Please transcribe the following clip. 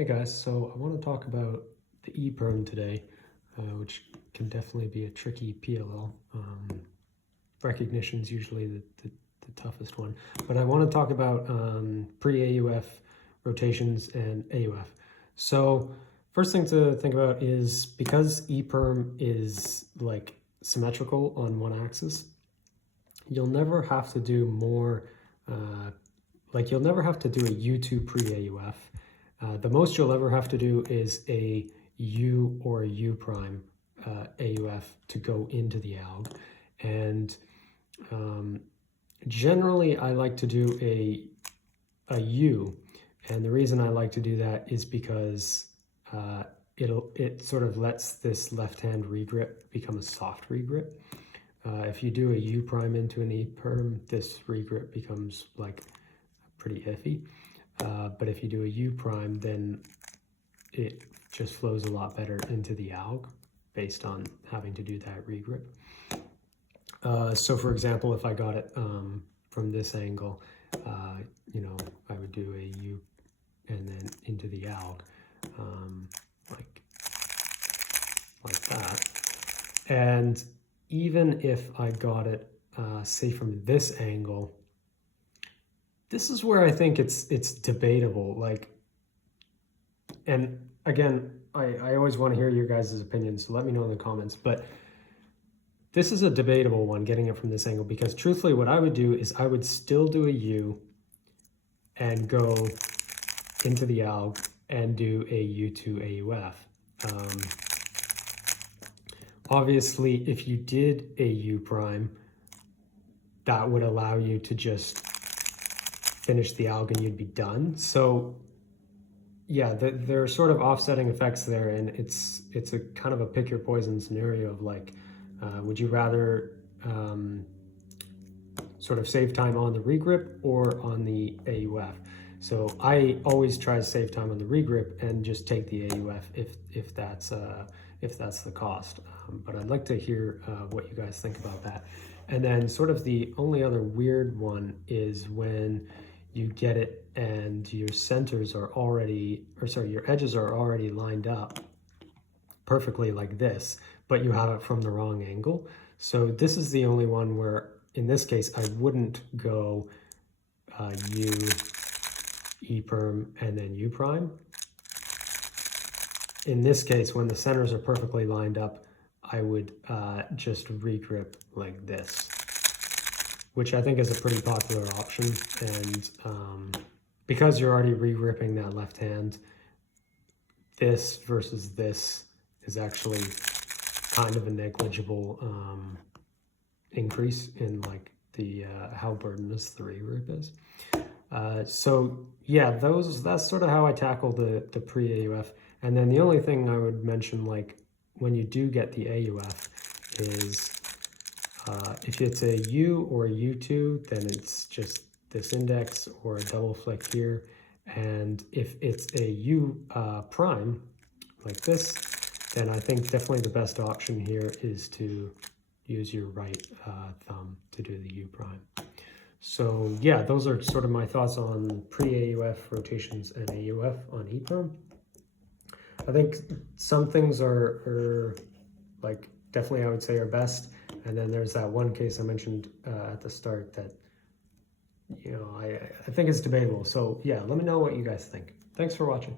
Hey guys, so I want to talk about the ePerm today, which can definitely be a tricky PLL. Recognition is usually the toughest one, but I want to talk about pre-AUF rotations and AUF. So first thing to think about is because ePerm is like symmetrical on one axis, you'll never have to do more, you'll never have to do a U2 pre-AUF. The most you'll ever have to do is a U or a U prime AUF to go into the alg. And generally I like to do a U. And the reason I like to do that is because it sort of lets this left-hand regrip become a soft regrip. If you do a U prime into an ePerm, this regrip becomes like pretty iffy. But if you do a U prime, then it just flows a lot better into the alg based on having to do that regrip. So for example, if I got it from this angle, I would do a U and then into the alg, like that. And even if I got it, say from this angle, this is where I think it's debatable. And again, I always want to hear your guys' opinions, so let me know in the comments. But this is a debatable one, getting it from this angle, because truthfully what I would do is I would still do a U and go into the alg and do a U2 AUF. Obviously, if you did a U prime, that would allow you to just finish the alg and you'd be done. So yeah, there are sort of offsetting effects there, and it's a kind of a pick your poison scenario of like, would you rather sort of save time on the regrip or on the AUF? So I always try to save time on the regrip and just take the AUF if that's the cost. But I'd like to hear what you guys think about that. And then sort of the only other weird one is when you get it and your centers are already, your edges are already lined up perfectly like this, but you have it from the wrong angle. So this is the only one where, in this case, I wouldn't go U, ePerm, and then U prime. In this case, when the centers are perfectly lined up, I would just regrip like this, which I think is a pretty popular option. And because you're already regripping that left hand, this versus this is actually kind of a negligible increase in like the how burdensome the regrip is. So yeah, that's sort of how I tackle the pre-AUF. And then the only thing I would mention, like when you do get the AUF, is if it's a U or a U2, then it's just this index or a double flick here. And if it's a U prime, like this, then I think definitely the best option here is to use your right thumb to do the U prime. So yeah, those are sort of my thoughts on pre-AUF rotations and AUF on ePerm. I think some things are like definitely I would say are best. And then there's that one case I mentioned at the start that, I think it's debatable. So yeah, let me know what you guys think. Thanks for watching.